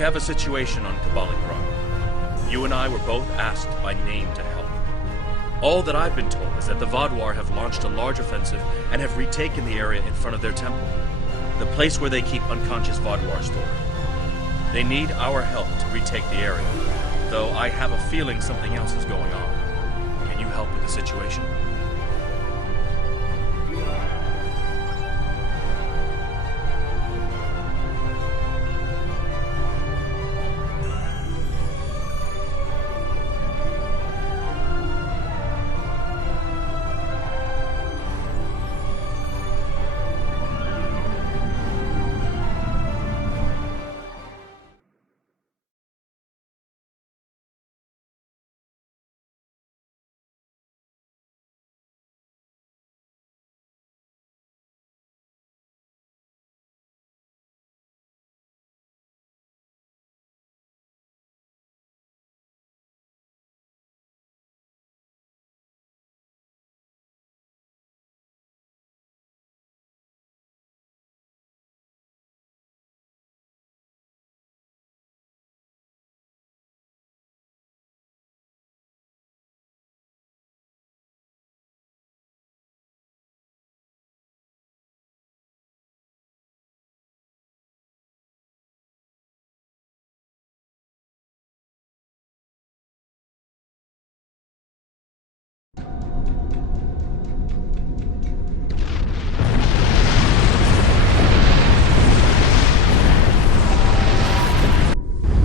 have a situation on Kabali Prime. You and I were both asked by name to help. All that I've been told is that the Vaadwaur have launched a large offensive and have retaken the area in front of their temple, the place where they keep unconscious Vaadwaur stored. They need our help to retake the area, though I have a feeling something else is going on. Can you help with the situation?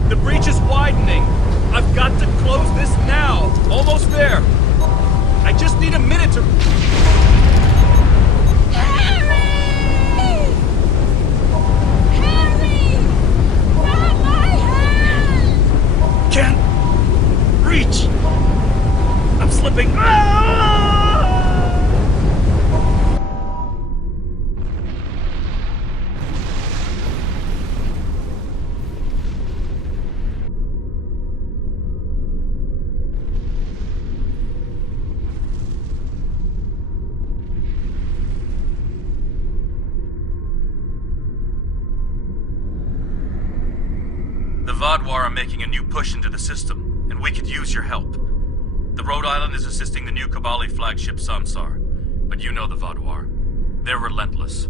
The breach is widening. I've got to close this now. Almost there. I just need a minute to... Harry! Harry! Grab my hand! Can't reach. I'm slipping. Ah! The Vaadwaur are making a new push into the system, and we could use your help. The Rhode Island is assisting the new Kabali flagship Samsar, but you know the Vaadwaur. They're relentless.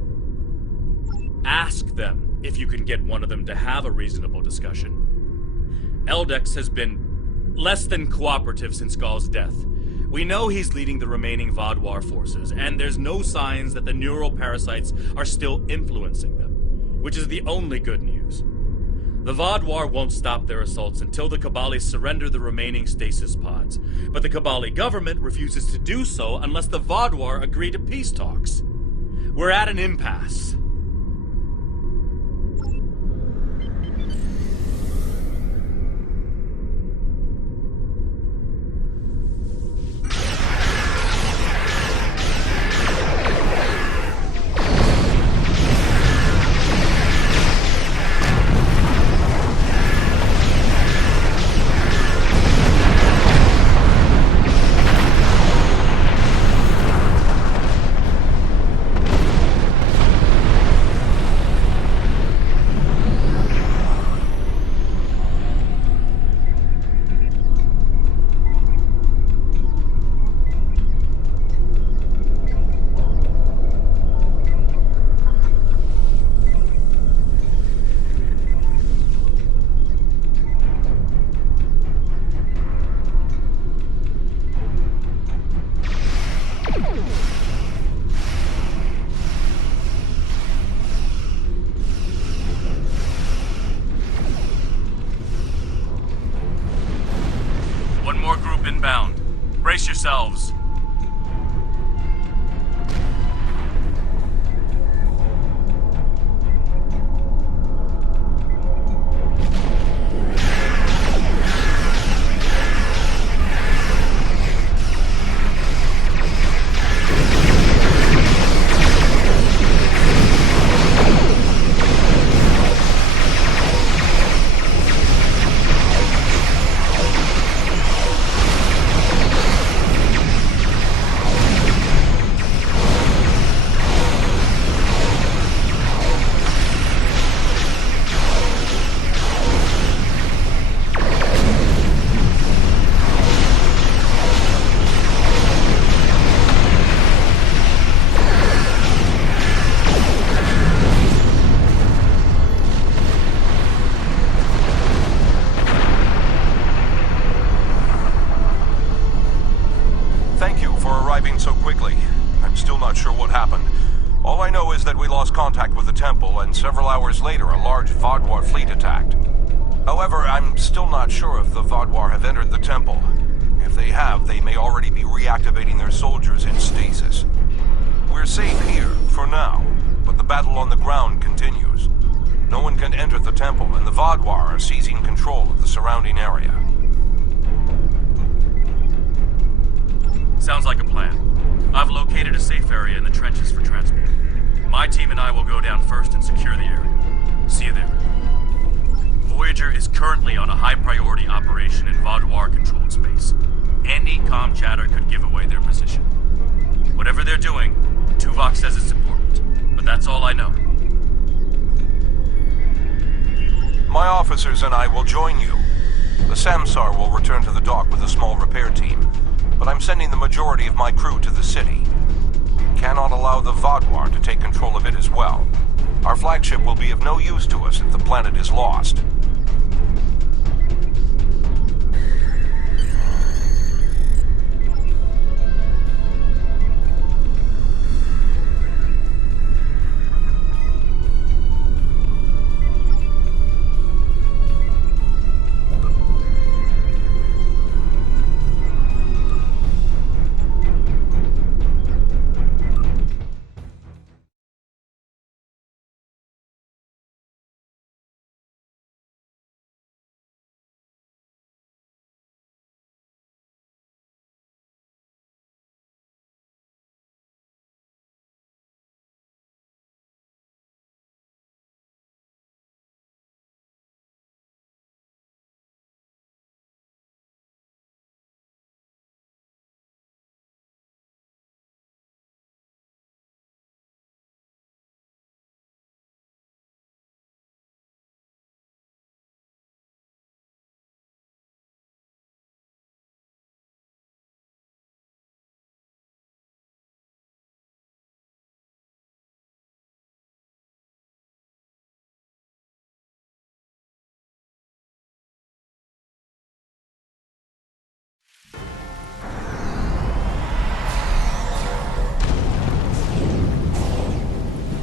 Ask them if you can get one of them to have a reasonable discussion. Eldex has been less than cooperative since Gaul's death. We know he's leading the remaining Vaadwaur forces, and there's no signs that the neural parasites are still influencing them, which is the only good news. The Vaadwaur won't stop their assaults until the Kabali surrender the remaining stasis pods, but the Kabali government refuses to do so unless the Vaadwaur agree to peace talks. We're at an impasse. sure what happened. All I know is that we lost contact with the temple, and several hours later a large Vaadwaur fleet attacked. However, I'm still not sure if the Vaadwaur have entered the temple. If they have, they may already be reactivating their soldiers in stasis. We're safe here, for now, but the battle on the ground continues. No one can enter the temple, and the Vaadwaur are seizing control of the surrounding area. Sounds like a plan. I've located a safe area in the trenches for transport. My team and I will go down first and secure the area. See you there. Voyager is currently on a high-priority operation in Vaadwaur-controlled space. Any comm chatter could give away their position. Whatever they're doing, Tuvok says it's important, but that's all I know. My officers and I will join you. The Samsar will return to the dock with a small repair team, but I'm sending the majority of my crew to the city. We cannot allow the Vaadwaur to take control of it as well. Our flagship will be of no use to us if the planet is lost.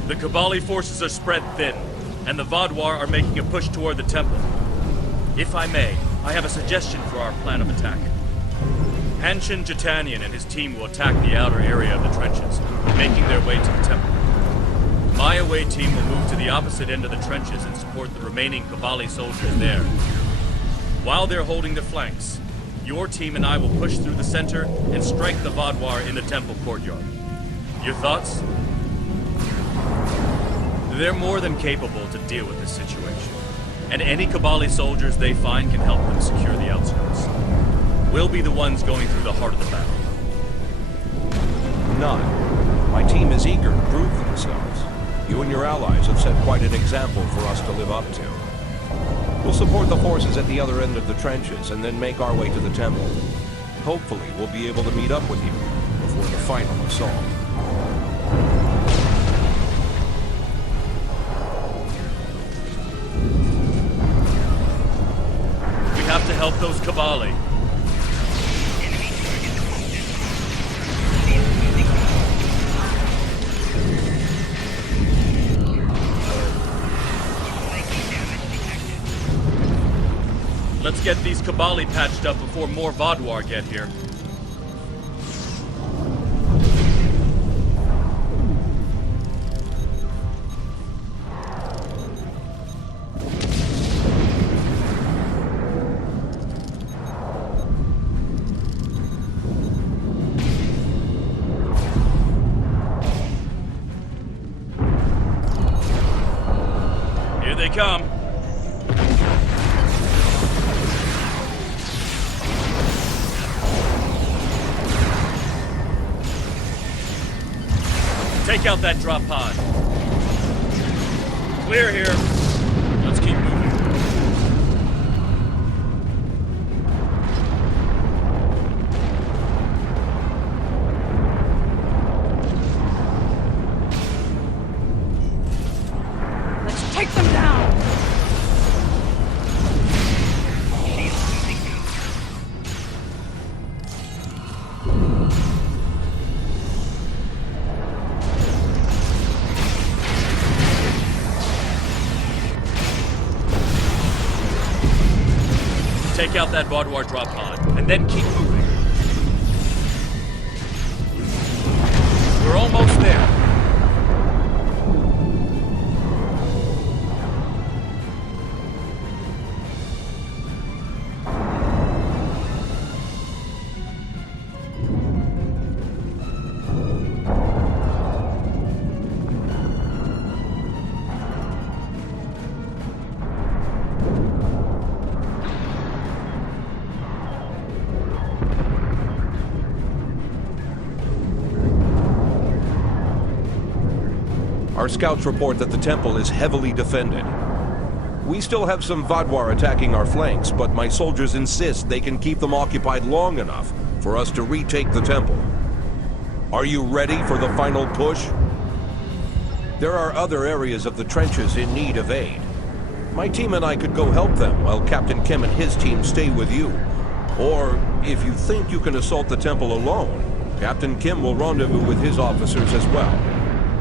The Kibali forces are spread thin, and the Vaadwaur are making a push toward the temple. If I may, I have a suggestion for our plan of attack. Hanshin Jatanian and his team will attack the outer area of the trenches, making their way to the temple. My away team will move to the opposite end of the trenches and support the remaining Kibali soldiers there. While they're holding the flanks, your team and I will push through the center and strike the Vaadwaur in the temple courtyard. Your thoughts? They're more than capable to deal with this situation, and any Kibali soldiers they find can help them secure the outskirts. We'll be the ones going through the heart of the battle. None. My team is eager to prove themselves. You and your allies have set quite an example for us to live up to. We'll support the forces at the other end of the trenches and then make our way to the temple. Hopefully, we'll be able to meet up with you before the final assault. We have to help those Kibali. Let's get these Kibali patched up before more Vaadwaur get here. Here they come. Take out that drop pod. Clear here. Let's keep moving. Let's take them down! take out that Vaudoir drop pod, and then keep moving. We're almost there. Our scouts report that the temple is heavily defended. We still have some Vaudoir attacking our flanks, but my soldiers insist they can keep them occupied long enough for us to retake the temple. Are you ready for the final push? There are other areas of the trenches in need of aid. My team and I could go help them while Captain Kim and his team stay with you. Or, if you think you can assault the temple alone, Captain Kim will rendezvous with his officers as well.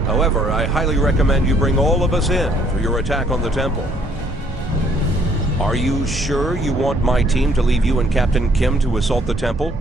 However, I highly recommend you bring all of us in for your attack on the temple. Are you sure you want my team to leave you and Captain Kim to assault the temple?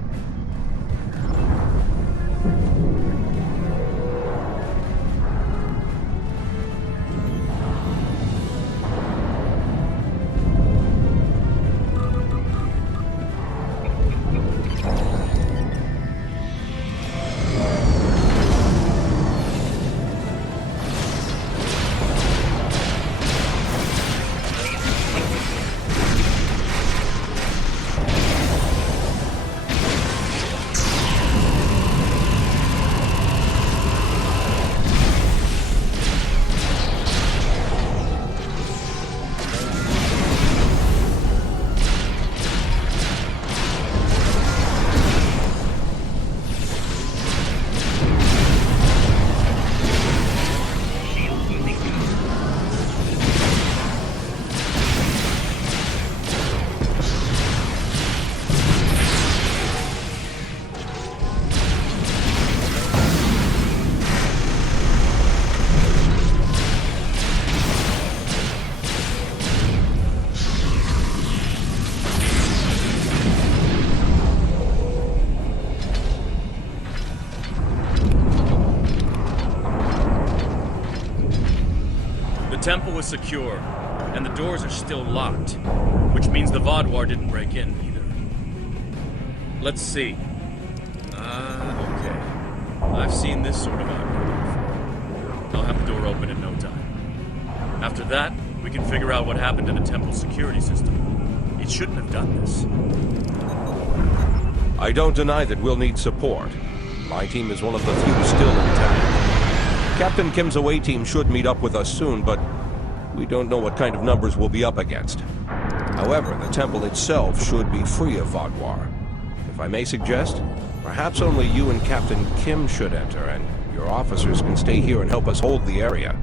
The temple is secure, and the doors are still locked, which means the Vaudoir didn't break in either. Let's see. Okay. I've seen this sort of armor before. I'll have the door open in no time. After that, we can figure out what happened to the temple's security system. It shouldn't have done this. I don't deny that we'll need support. My team is one of the few still intact. Captain Kim's away team should meet up with us soon, but we don't know what kind of numbers we'll be up against. However, the temple itself should be free of Vaudoir. If I may suggest, perhaps only you and Captain Kim should enter, and your officers can stay here and help us hold the area.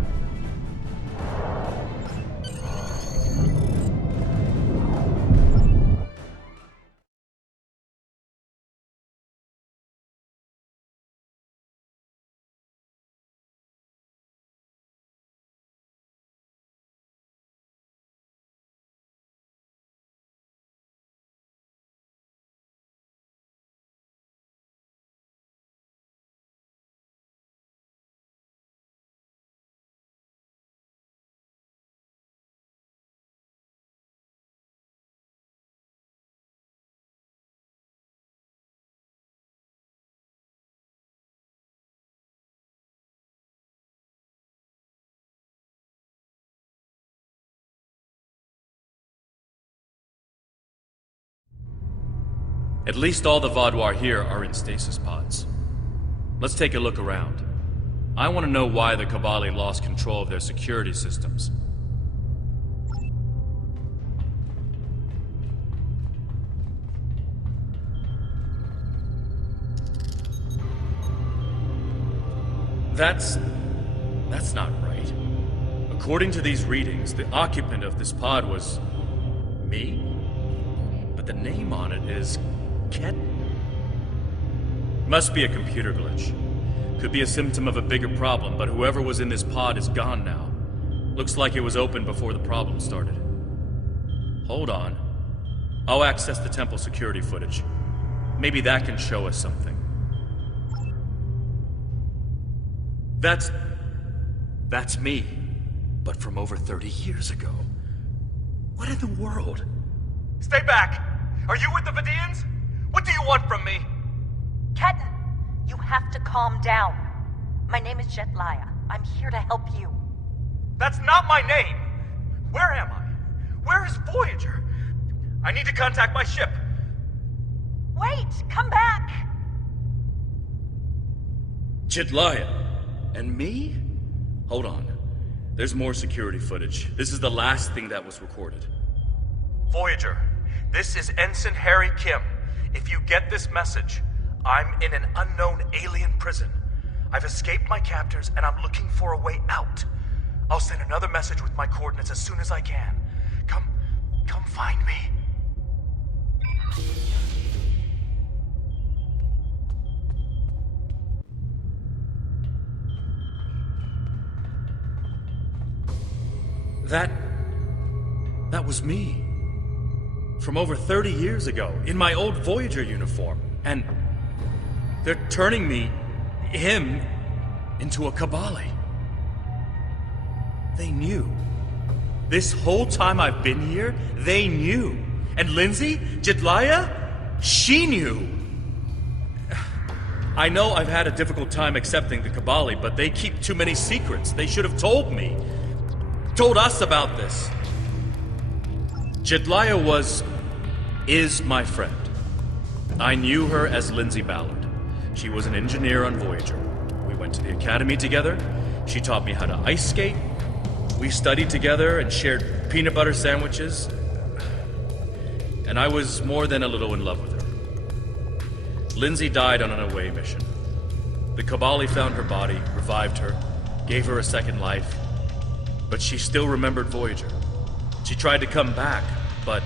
At least all the Vaudoir here are in stasis pods. Let's take a look around. I want to know why the Kabali lost control of their security systems. That's not right. According to these readings, the occupant of this pod was me? But the name on it is Ket? Must be a computer glitch. Could be a symptom of a bigger problem, but whoever was in this pod is gone now. Looks like it was open before the problem started. Hold on. I'll access the temple security footage. Maybe that can show us something. That's me. But from over 30 years ago. What in the world? Stay back! Are you with the Vidians? What do you want from me? Ketan, you have to calm down. My name is Jetlaya. I'm here to help you. That's not my name! Where am I? Where is Voyager? I need to contact my ship. Wait! Come back! Jetlaya? And me? Hold on. There's more security footage. This is the last thing that was recorded. Voyager, this is Ensign Harry Kim. If you get this message, I'm in an unknown alien prison. I've escaped my captors and I'm looking for a way out. I'll send another message with my coordinates as soon as I can. Come find me. That was me. From over 30 years ago, in my old Voyager uniform. And they're turning him, into a Kabali. They knew. This whole time I've been here, they knew. And Lindsay, Jetlaya, she knew. I know I've had a difficult time accepting the Kabali, but they keep too many secrets. They should have told me. Told us about this. Jetlaya is my friend. I knew her as Lindsay Ballard. She was an engineer on Voyager. We went to the academy together. She taught me how to ice skate. We studied together and shared peanut butter sandwiches. And I was more than a little in love with her. Lindsay died on an away mission. The Kabali found her body, revived her, gave her a second life. But she still remembered Voyager. She tried to come back, but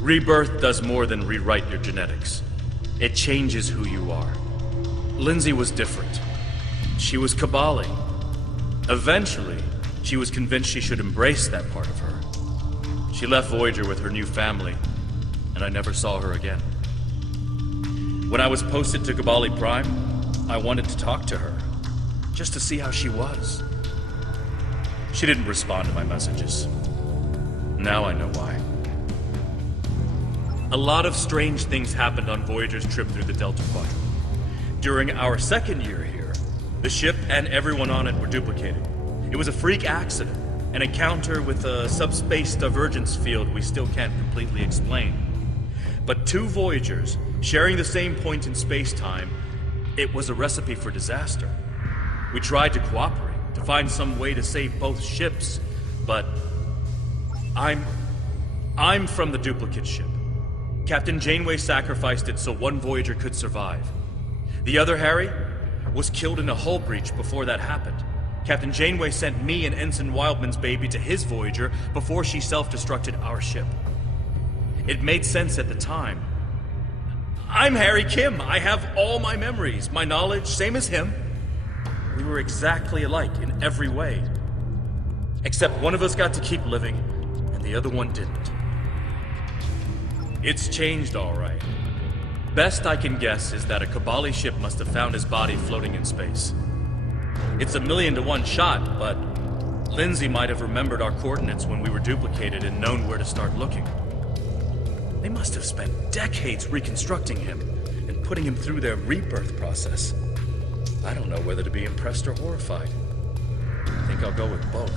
rebirth does more than rewrite your genetics. It changes who you are. Lindsay was different. She was Kabali. Eventually, she was convinced she should embrace that part of her. She left Voyager with her new family, and I never saw her again. When I was posted to Kabali Prime, I wanted to talk to her, just to see how she was. She didn't respond to my messages. Now I know why. A lot of strange things happened on Voyager's trip through the Delta Quadrant. During our second year here, the ship and everyone on it were duplicated. It was a freak accident, an encounter with a subspace divergence field we still can't completely explain. But two Voyagers, sharing the same point in space-time, it was a recipe for disaster. We tried to cooperate, to find some way to save both ships, but I'm from the duplicate ship. Captain Janeway sacrificed it so one Voyager could survive. The other, Harry, was killed in a hull breach before that happened. Captain Janeway sent me and Ensign Wildman's baby to his Voyager before she self-destructed our ship. It made sense at the time. I'm Harry Kim. I have all my memories, my knowledge, same as him. We were exactly alike in every way. Except one of us got to keep living, and the other one didn't. It's changed all right. Best I can guess is that a Kabali ship must have found his body floating in space. It's a 1,000,000 to 1 shot, but Lindsay might have remembered our coordinates when we were duplicated and known where to start looking. They must have spent decades reconstructing him and putting him through their rebirth process. I don't know whether to be impressed or horrified. I think I'll go with both.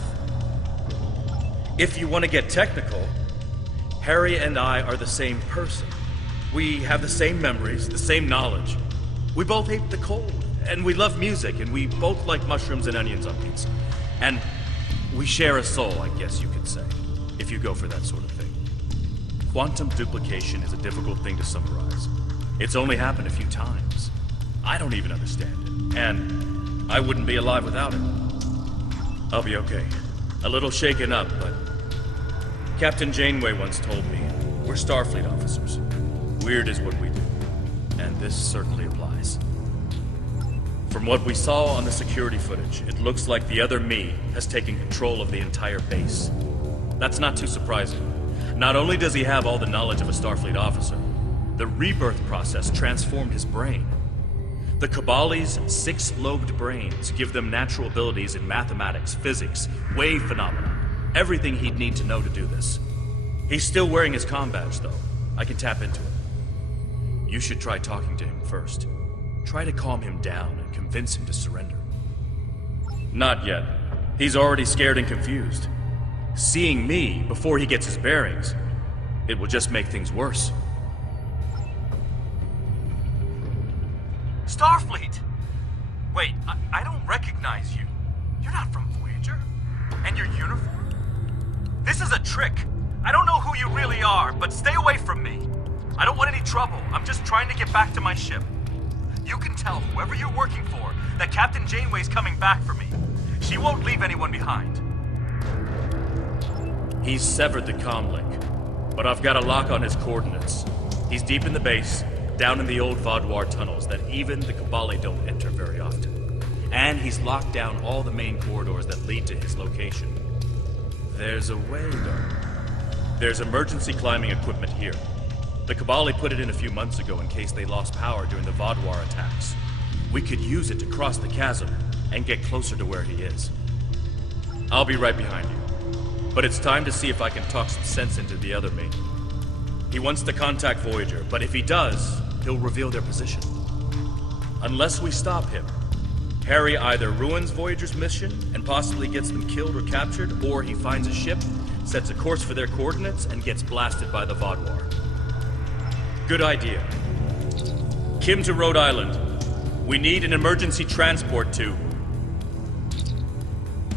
If you want to get technical, Harry and I are the same person. We have the same memories, the same knowledge. We both hate the cold, and we love music, and we both like mushrooms and onions on pizza. And we share a soul, I guess you could say, if you go for that sort of thing. Quantum duplication is a difficult thing to summarize. It's only happened a few times. I don't even understand it, and I wouldn't be alive without it. I'll be okay. A little shaken up, but Captain Janeway once told me, we're Starfleet officers. Weird is what we do, and this certainly applies. From what we saw on the security footage, it looks like the other me has taken control of the entire base. That's not too surprising. Not only does he have all the knowledge of a Starfleet officer, the rebirth process transformed his brain. The Cabali's 6-lobed brains give them natural abilities in mathematics, physics, wave phenomena, everything he'd need to know to do this. He's still wearing his comm badge, though. I can tap into it. You should try talking to him first. Try to calm him down and convince him to surrender. Not yet. He's already scared and confused. Seeing me before he gets his bearings, it will just make things worse. Starfleet! Wait, I don't recognize you. You're not from Voyager? And your uniform? This is a trick. I don't know who you really are, but stay away from me. I don't want any trouble. I'm just trying to get back to my ship. You can tell whoever you're working for that Captain Janeway's coming back for me. She won't leave anyone behind. He's severed the comm link, but I've got a lock on his coordinates. He's deep in the base, down in the old Vaudouar tunnels that even the Cabali don't enter very often. And he's locked down all the main corridors that lead to his location. There's a way, though. There's emergency climbing equipment here. The Cabali put it in a few months ago in case they lost power during the Vaudouar attacks. We could use it to cross the chasm and get closer to where he is. I'll be right behind you. But it's time to see if I can talk some sense into the other me. He wants to contact Voyager, but if he does, he'll reveal their position. Unless we stop him, Harry either ruins Voyager's mission and possibly gets them killed or captured, or he finds a ship, sets a course for their coordinates, and gets blasted by the Vaudouar. Good idea. Kim to Rhode Island. We need an emergency transport to...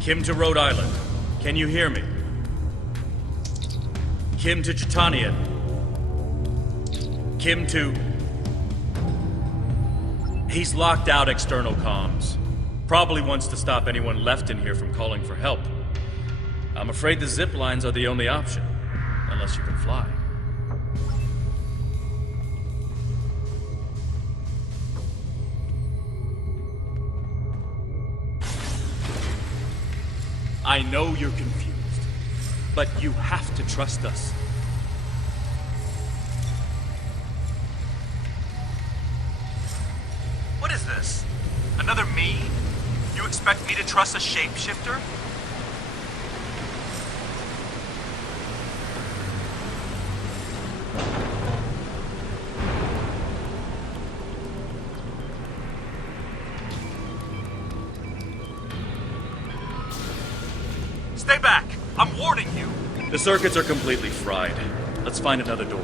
Kim to Rhode Island. Can you hear me? Kim to Chitanian. Kim to... He's locked out external comms. Probably wants to stop anyone left in here from calling for help. I'm afraid the zip lines are the only option, unless you can fly. I know you're confused, but you have to trust us. What is this? Another me? You expect me to trust a shapeshifter? Stay back! I'm warning you! The circuits are completely fried. Let's find another door.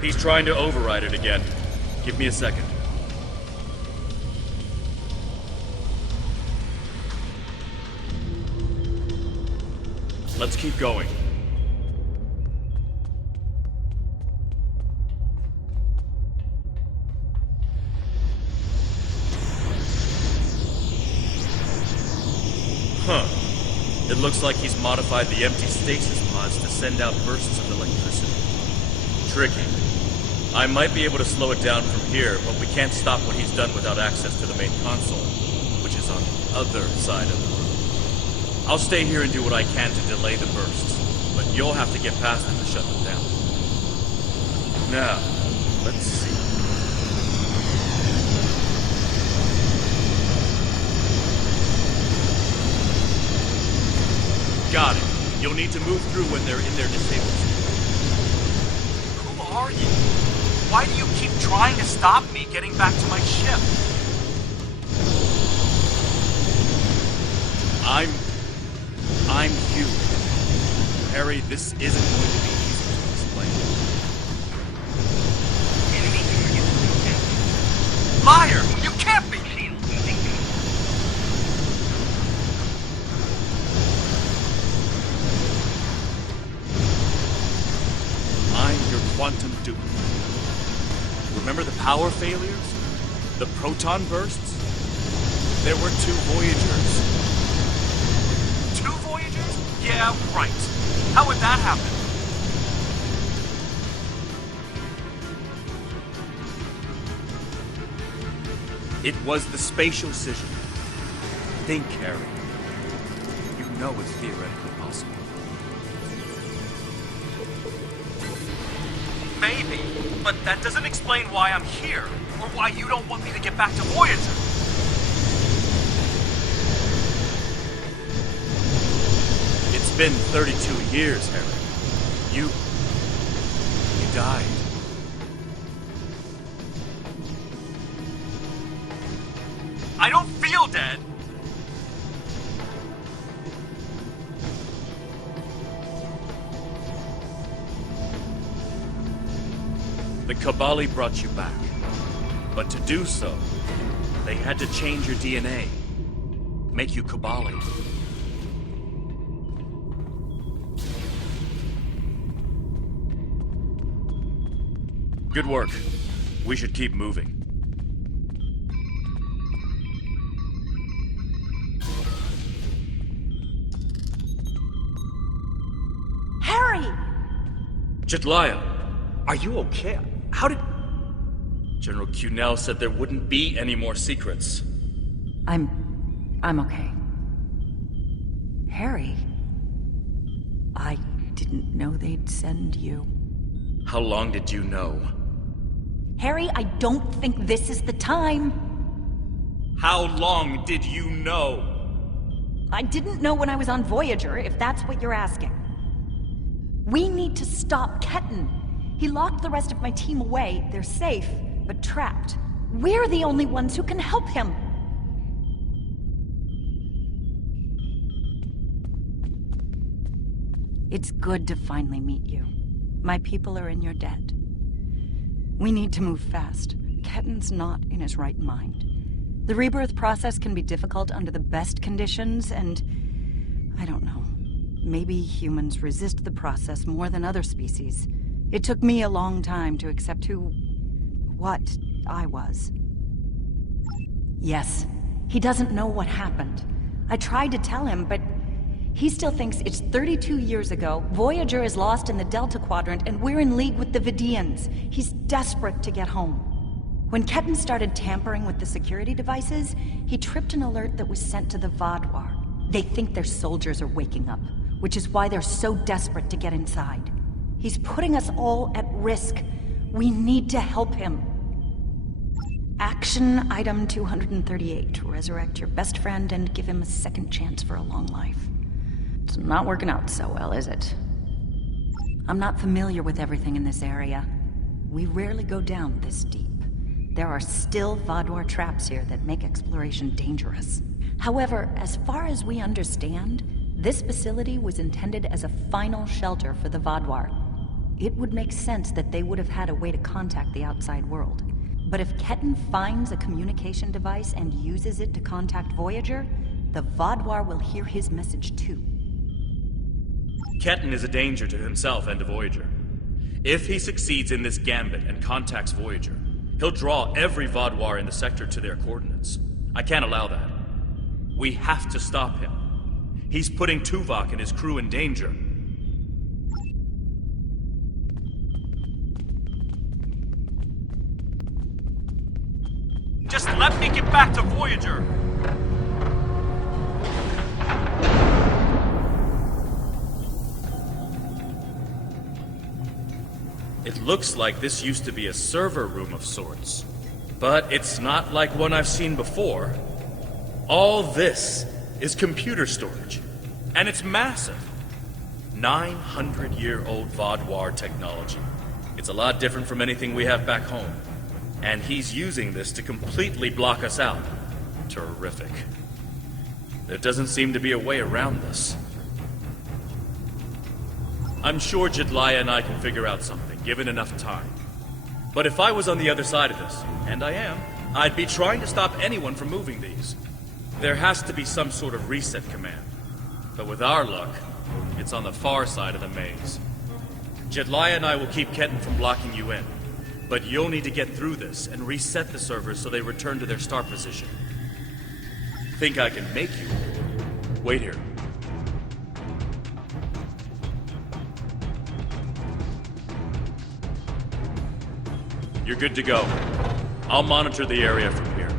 He's trying to override it again. Give me a second. Let's keep going. Huh. It looks like he's modified the empty stasis pods to send out bursts of electricity. Tricky. I might be able to slow it down from here, but we can't stop what he's done without access to the main console, which is on the other side of the room. I'll stay here and do what I can to delay the bursts, but you'll have to get past them to shut them down. Now, let's see. Got it. You'll need to move through when they're in their disabled state. Who are you? Why do you keep trying to stop me getting back to my ship? I'm you. Harry, this isn't going to be easy to explain. Liar! You can't be! I'm your quantum duplicate. Remember the power failures? The proton bursts? There were 2 Voyagers. 2 Voyagers? Yeah, right. How would that happen? It was the spatial scission. Think, Harry. You know it's theoretically possible. Maybe, but that doesn't explain why I'm here, or why you don't want me to get back to Voyager. It's been 32 years, Harry. You died. I don't feel dead. The Kabali brought you back. But to do so, they had to change your DNA. Make you Kabali. Good work. We should keep moving. Harry! Jetlaya, Are you okay? How did... General Cunell said there wouldn't be any more secrets. I'm okay. Harry, I didn't know they'd send you. How long did you know? Harry, I don't think this is the time. How long did you know? I didn't know when I was on Voyager, if that's what you're asking. We need to stop Ketan. He locked the rest of my team away. They're safe, but trapped. We're the only ones who can help him. It's good to finally meet you. My people are in your debt. We need to move fast. Ketan's not in his right mind. The rebirth process can be difficult under the best conditions, and I don't know. Maybe humans resist the process more than other species. It took me a long time to accept what I was. Yes, he doesn't know what happened. I tried to tell him, but he still thinks it's 32 years ago, Voyager is lost in the Delta Quadrant, and we're in league with the Vidians. He's desperate to get home. When Ketan started tampering with the security devices, he tripped an alert that was sent to the Vadwar. They think their soldiers are waking up, which is why they're so desperate to get inside. He's putting us all at risk. We need to help him. Action item 238. To resurrect your best friend and give him a second chance for a long life. It's not working out so well, is it? I'm not familiar with everything in this area. We rarely go down this deep. There are still Vadwar traps here that make exploration dangerous. However, as far as we understand, this facility was intended as a final shelter for the Vadwar. It would make sense that they would have had a way to contact the outside world. But if Ketan finds a communication device and uses it to contact Voyager, the Vadwar will hear his message too. Ketan is a danger to himself and to Voyager. If he succeeds in this gambit and contacts Voyager, he'll draw every Vadwar in the sector to their coordinates. I can't allow that. We have to stop him. He's putting Tuvok and his crew in danger. Just let me get back to Voyager! It looks like this used to be a server room of sorts. But it's not like one I've seen before. All this is computer storage. And it's massive. 900-year-old Vadwar technology. It's a lot different from anything we have back home. And he's using this to completely block us out. Terrific. There doesn't seem to be a way around this. I'm sure Jetlaya and I can figure out something, given enough time. But if I was on the other side of this, and I am, I'd be trying to stop anyone from moving these. There has to be some sort of reset command. But with our luck, it's on the far side of the maze. Jetlaya and I will keep Ketan from blocking you in. But you'll need to get through this and reset the servers so they return to their start position. Think I can make you? Wait here. You're good to go. I'll monitor the area from here.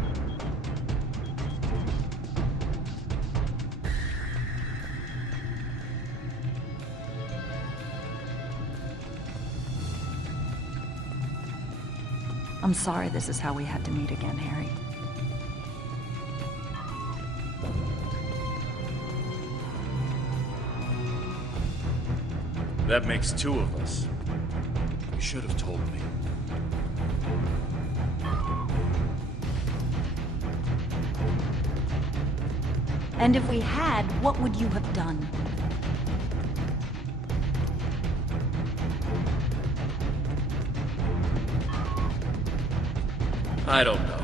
I'm sorry this is how we had to meet again, Harry. That makes two of us. You should have told me. And if we had, what would you have done? I don't know.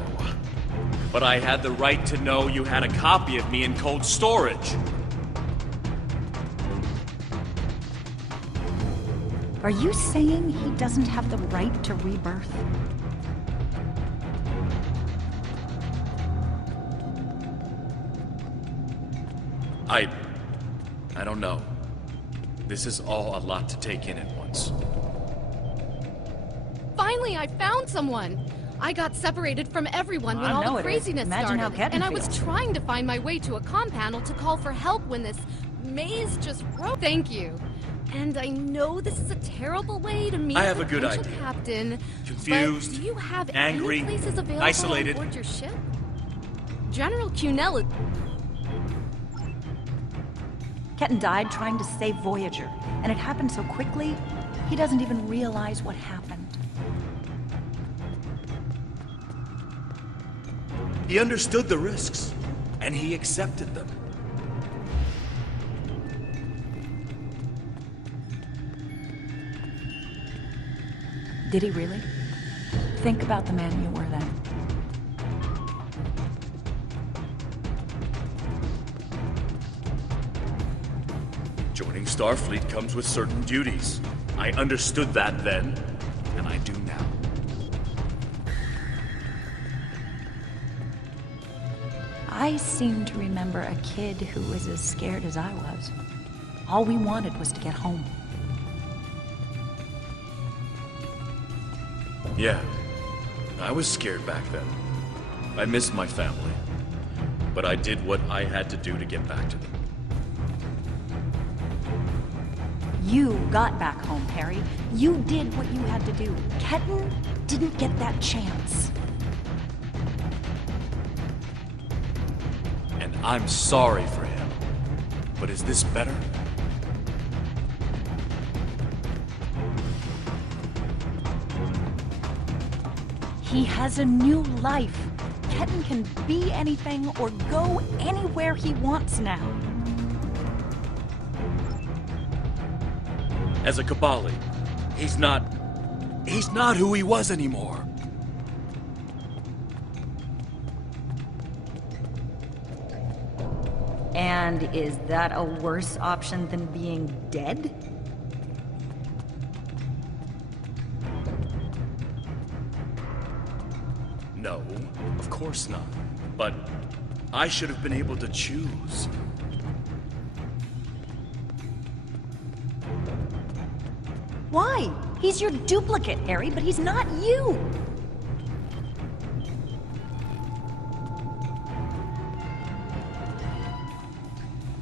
But I had the right to know you had a copy of me in cold storage. Are you saying he doesn't have the right to rebirth? I don't know. This is all a lot to take in at once. Finally, I found someone! I got separated from everyone when all the craziness Imagine started. how Ketten And I was feels. trying to find my way to a comm panel to call for help when this maze just broke. Thank you. And I know this is a terrible way to meet I have the a good potential idea. captain. Confused, but do you have angry, any places available isolated. on board your ship? General Cunell is... Ketten died trying to save Voyager, and it happened so quickly, he doesn't even realize what happened. He understood the risks, and he accepted them. Did he really? Think about the man you were then. Joining Starfleet comes with certain duties. I understood that then, and I do now. I seem to remember a kid who was as scared as I was. All we wanted was to get home. Yeah, I was scared back then. I missed my family. But I did what I had to do to get back to them. You got back home, Harry. You did what you had to do. Ketten didn't get that chance. And I'm sorry for him. But is this better? He has a new life. Ketten can be anything or go anywhere he wants now. As a Kabali, he's not who he was anymore. And is that a worse option than being dead? No, of course not. But I should have been able to choose. Why? He's your duplicate, Harry, but he's not you.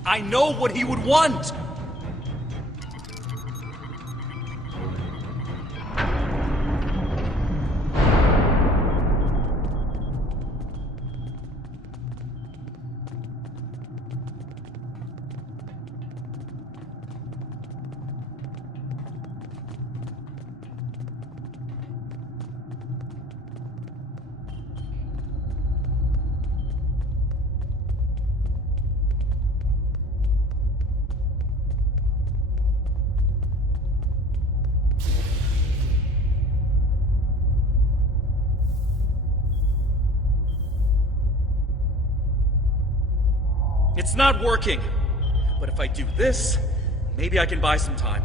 I know what he would want! It's not working. But if I do this, maybe I can buy some time.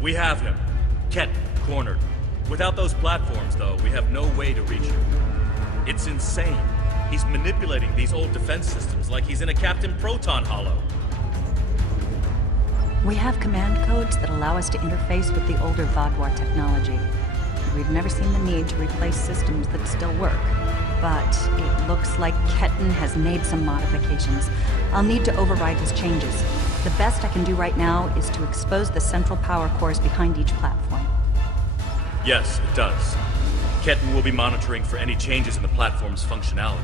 We have him. Ketten, cornered. Without those platforms, though, we have no way to reach him. It's insane. He's manipulating these old defense systems like he's in a Captain Proton Hollow. We have command codes that allow us to interface with the older Vadwar technology. We've never seen the need to replace systems that still work. But it looks like Ketten has made some modifications. I'll need to override his changes. The best I can do right now is to expose the central power cores behind each platform. Yes, it does. Ketten will be monitoring for any changes in the platform's functionality.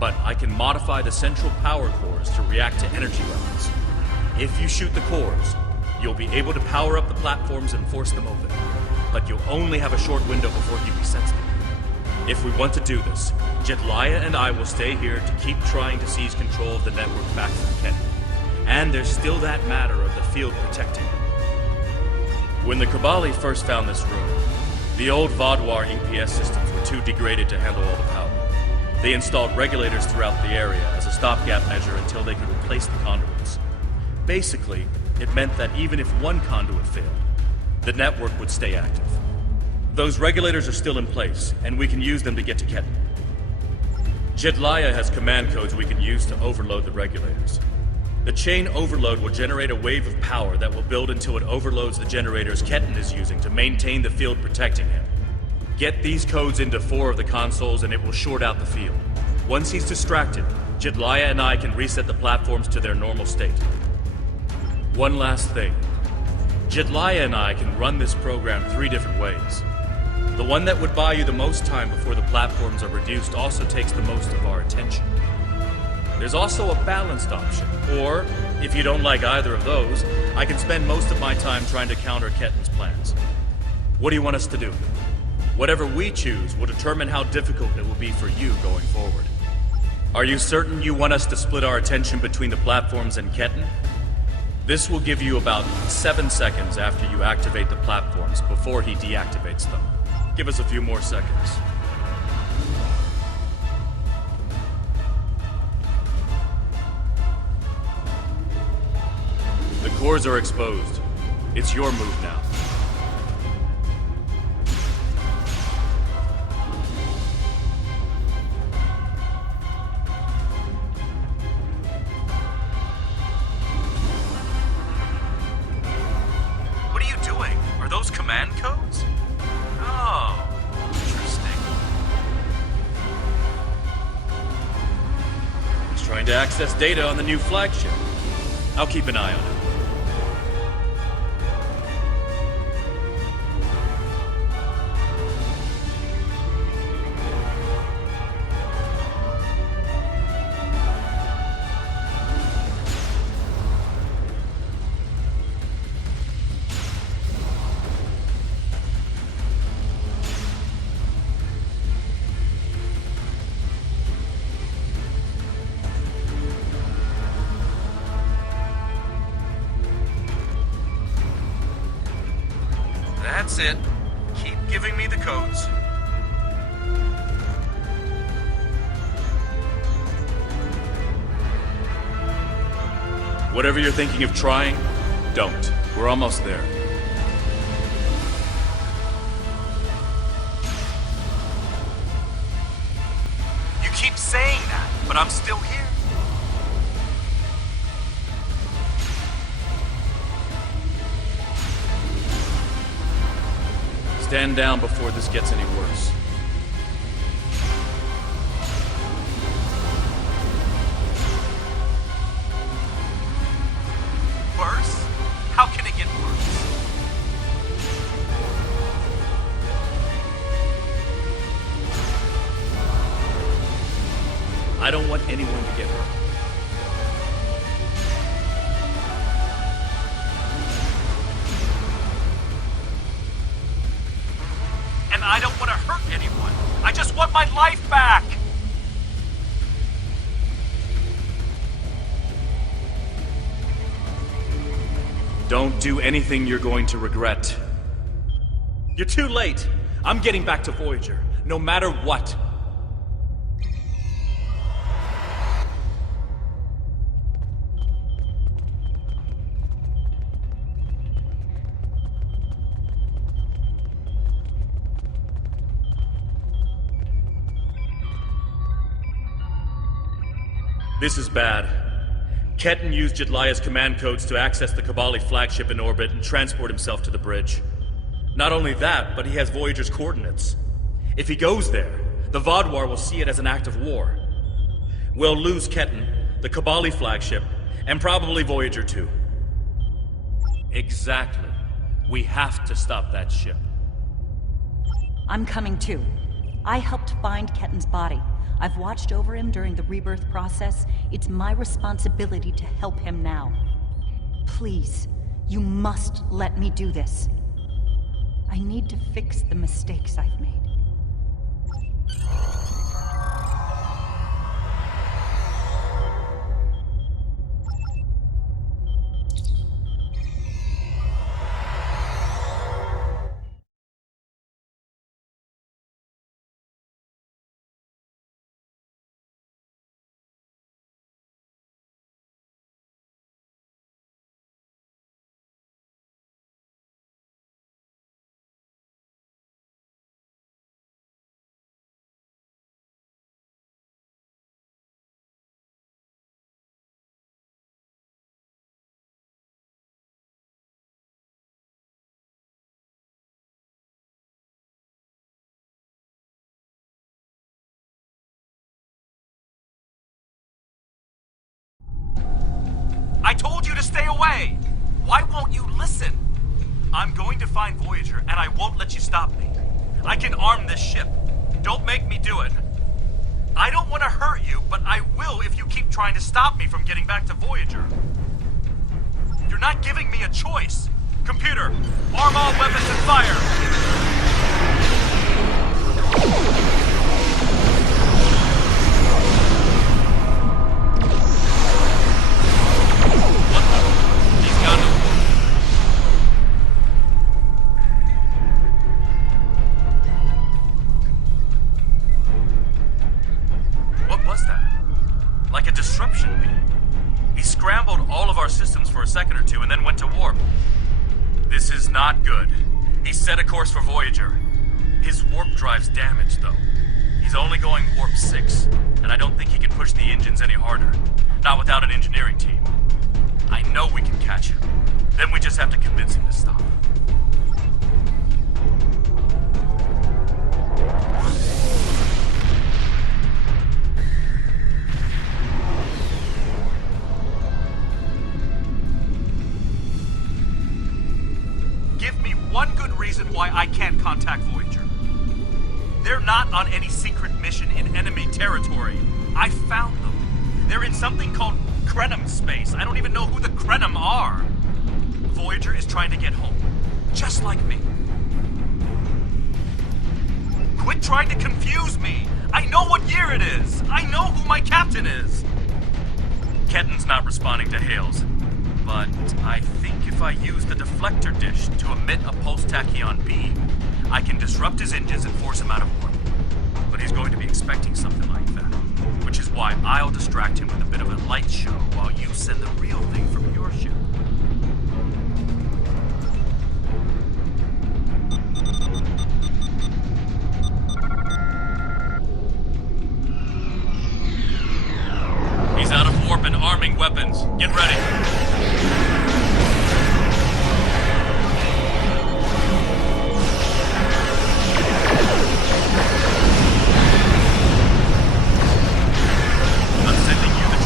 But I can modify the central power cores to react to energy levels. If you shoot the cores, you'll be able to power up the platforms and force them open. But you'll only have a short window before you be sensitive. If we want to do this, Jedliah and I will stay here to keep trying to seize control of the network back from Ketten. And there's still that matter of the field protecting it. When the Cabali first found this room, the old Vadwar EPS systems were too degraded to handle all the power. They installed regulators throughout the area as a stopgap measure until they could replace the conduits. Basically, it meant that even if one conduit failed, the network would stay active. Those regulators are still in place, and we can use them to get to Ketten. Jedliah has command codes we can use to overload the regulators. The chain overload will generate a wave of power that will build until it overloads the generators Ketten is using to maintain the field protecting him. Get these codes into 4 of the consoles and it will short out the field. Once he's distracted, Jedliah and I can reset the platforms to their normal state. One last thing. Jedliah and I can run this program 3 different ways. The one that would buy you the most time before the platforms are reduced also takes the most of our attention. There's also a balanced option, or, if you don't like either of those, I can spend most of my time trying to counter Ketten's plans. What do you want us to do? Whatever we choose will determine how difficult it will be for you going forward. Are you certain you want us to split our attention between the platforms and Ketten? This will give you about 7 seconds after you activate the platforms before he deactivates them. Give us a few more seconds. The cores are exposed. It's your move now. What are you doing? Are those command codes? Oh, interesting. He's trying to access data on the new flagship. I'll keep an eye on it. That's it. Keep giving me the codes. Whatever you're thinking of trying, don't. We're almost there. You keep saying that, but I'm still here. Stand down before this gets any worse. Worse? How can it get worse? I don't want anyone to get hurt. And I don't want to hurt anyone. I just want my life back! Don't do anything you're going to regret. You're too late. I'm getting back to Voyager, no matter what. This is bad. Ketten used Jedliah's command codes to access the Kabali flagship in orbit and transport himself to the bridge. Not only that, but he has Voyager's coordinates. If he goes there, the Vaadwaur will see it as an act of war. We'll lose Ketten, the Kabali flagship, and probably Voyager too. Exactly. We have to stop that ship. I'm coming too. I helped find Ketten's body. I've watched over him during the rebirth process. It's my responsibility to help him now. Please, you must let me do this. I need to fix the mistakes I've made. I told you to stay away! Why won't you listen? I'm going to find Voyager, and I won't let you stop me. I can arm this ship. Don't make me do it. I don't want to hurt you, but I will if you keep trying to stop me from getting back to Voyager. You're not giving me a choice. Computer, arm all weapons and fire! What was that? Like a disruption beam. He scrambled all of our systems for a second or two and then went to warp. This is not good. He set a course for Voyager. His warp drive's damaged, though. He's only going warp 6, and I don't think he can push the engines any harder. Not without an engineering team. I know we can catch him. Then we just have to convince him to stop. Give me one good reason why I can't contact Voyager. They're not on any secret mission in enemy territory. I found them. They're in something called Krenim space. I don't even know who the Krenim are. Voyager is trying to get home. Just like me. Quit trying to confuse me. I know what year it is. I know who my captain is. Ketten's not responding to hails. But I think if I use the deflector dish to emit a pulse-tachyon beam, I can disrupt his engines and force him out of orbit. But he's going to be expecting something like that, which is why I'll distract him with a bit of a light show while you send the real thing from your ship. He's out of warp and arming weapons. Get ready.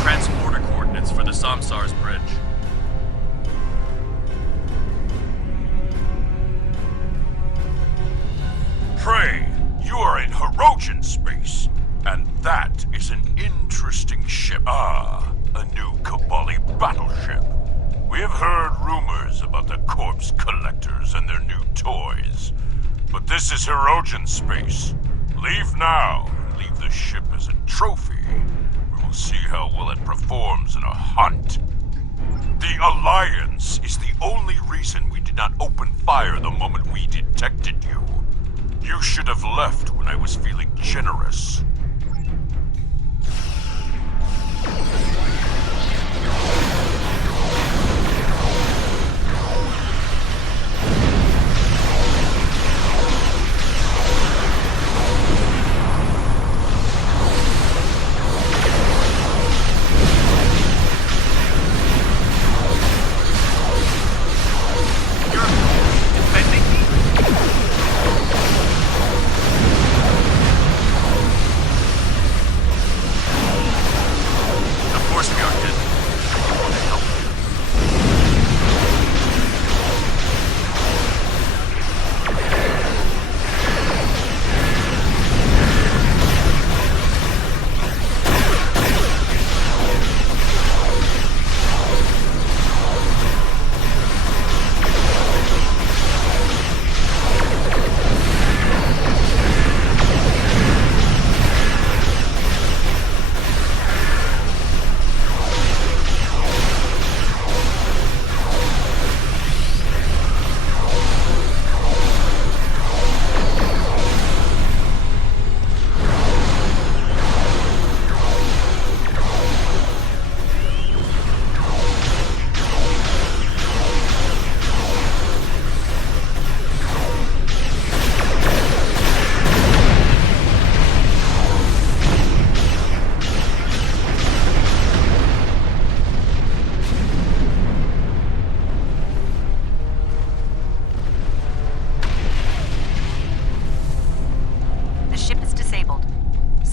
Transporter coordinates for the Samsar's bridge. Prey, you are in Hirogen space, and that is an interesting ship. Ah, a new Kabali battleship. We have heard rumors about the corpse collectors and their new toys, but this is Hirogen space. Leave now, and leave the ship as a trophy. We'll see how well it performs in a hunt. The Alliance is the only reason we did not open fire the moment we detected you. You should have left when I was feeling generous.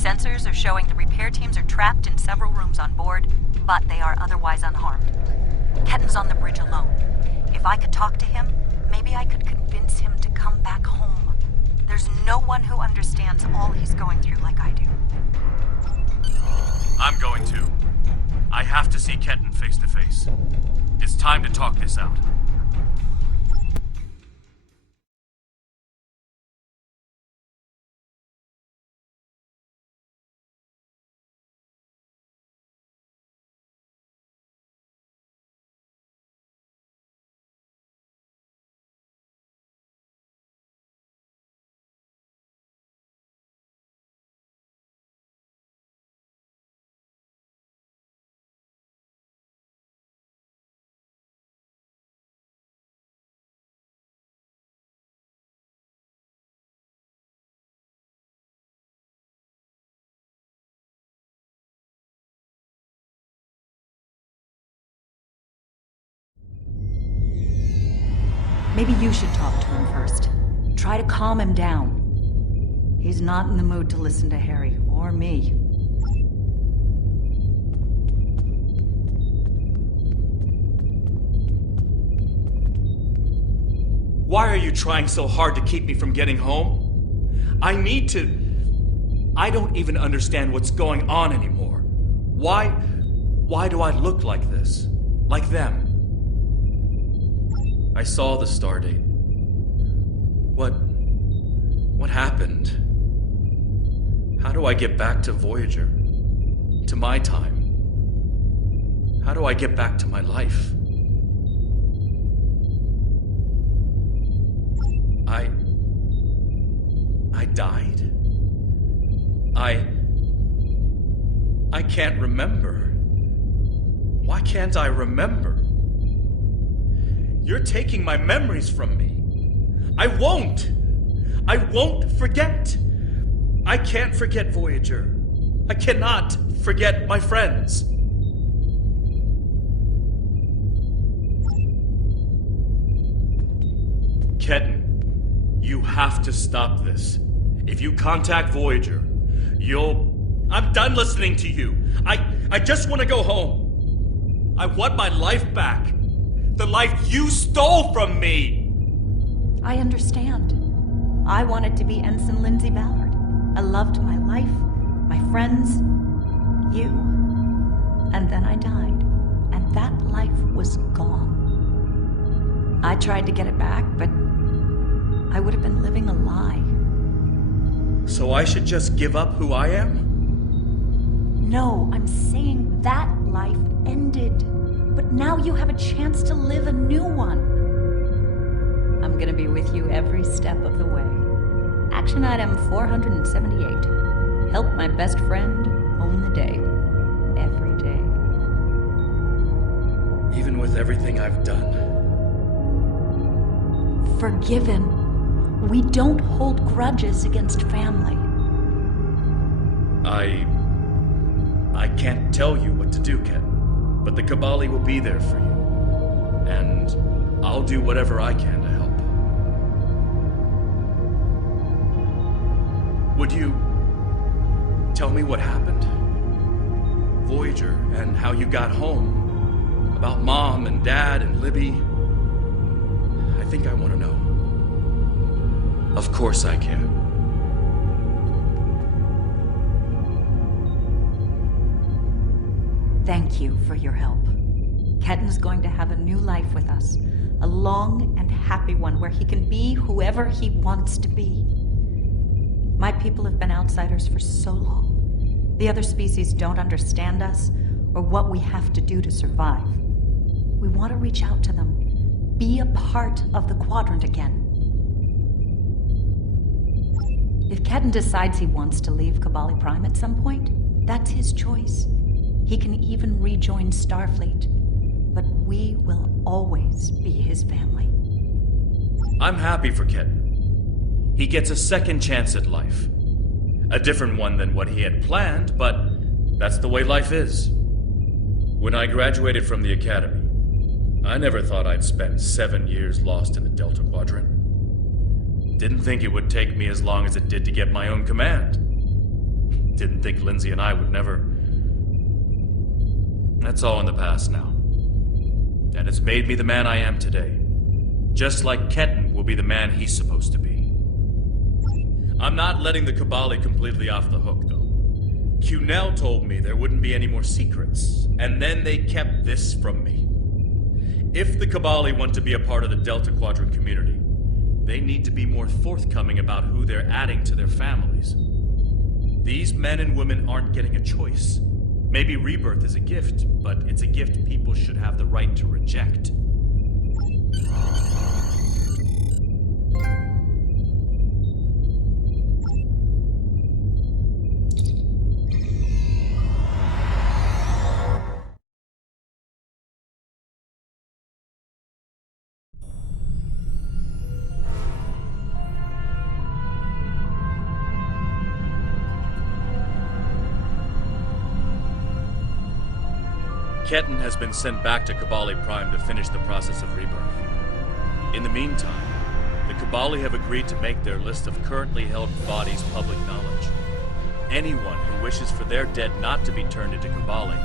Sensors are showing the repair teams are trapped in several rooms on board, but they are otherwise unharmed. Ketten's on the bridge alone. If I could talk to him, maybe I could convince him to come back home. There's no one who understands all he's going through like I do. I'm going to. I have to see Ketten face to face. It's time to talk this out. Maybe you should talk to him first. Try to calm him down. He's not in the mood to listen to Harry or me. Why are you trying so hard to keep me from getting home? I need to... I don't even understand what's going on anymore. Why do I look like this? Like them? I saw the stardate. What happened? How do I get back to Voyager? To my time? How do I get back to my life? I died. I can't remember. Why can't I remember? You're taking my memories from me. I won't forget. I can't forget Voyager. I cannot forget my friends. Ketten, you have to stop this. If you contact Voyager, I'm done listening to you. I just want to go home. I want my life back. The life you stole from me! I understand. I wanted to be Ensign Lindsay Ballard. I loved my life, my friends, you. And then I died. And that life was gone. I tried to get it back, but I would have been living a lie. So I should just give up who I am? No, I'm saying that life ended. But now you have a chance to live a new one. I'm gonna be with you every step of the way. Action item 478. Help my best friend own the day. Every day. Even with everything I've done. Forgiven. We don't hold grudges against family. I can't tell you what to do, Ken. But the Kabali will be there for you. And I'll do whatever I can to help. Would you tell me what happened? Voyager and how you got home. About Mom and Dad and Libby. I think I want to know. Of course I can. Thank you for your help. Ketten's going to have a new life with us. A long and happy one where he can be whoever he wants to be. My people have been outsiders for so long. The other species don't understand us or what we have to do to survive. We want to reach out to them. Be a part of the Quadrant again. If Ketten decides he wants to leave Kabali Prime at some point, that's his choice. He can even rejoin Starfleet, but we will always be his family. I'm happy for Ketten. He gets a second chance at life. A different one than what he had planned, but that's the way life is. When I graduated from the academy, I never thought I'd spend 7 years lost in the Delta Quadrant. Didn't think it would take me as long as it did to get my own command. didn't think Lindsay and I would never... That's all in the past now. And it's made me the man I am today. Just like Kenton will be the man he's supposed to be. I'm not letting the Cabali completely off the hook, though. Cunell told me there wouldn't be any more secrets, and then they kept this from me. If the Cabali want to be a part of the Delta Quadrant community, they need to be more forthcoming about who they're adding to their families. These men and women aren't getting a choice. Maybe rebirth is a gift, but it's a gift people should have the right to reject. Kenton has been sent back to Cabali Prime to finish the process of rebirth. In the meantime, the Cabali have agreed to make their list of currently held bodies public knowledge. Anyone who wishes for their dead not to be turned into Cabali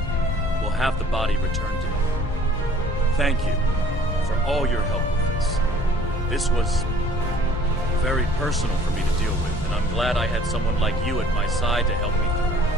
will have the body returned to them. Thank you for all your help with this. This was very personal for me to deal with, and I'm glad I had someone like you at my side to help me through.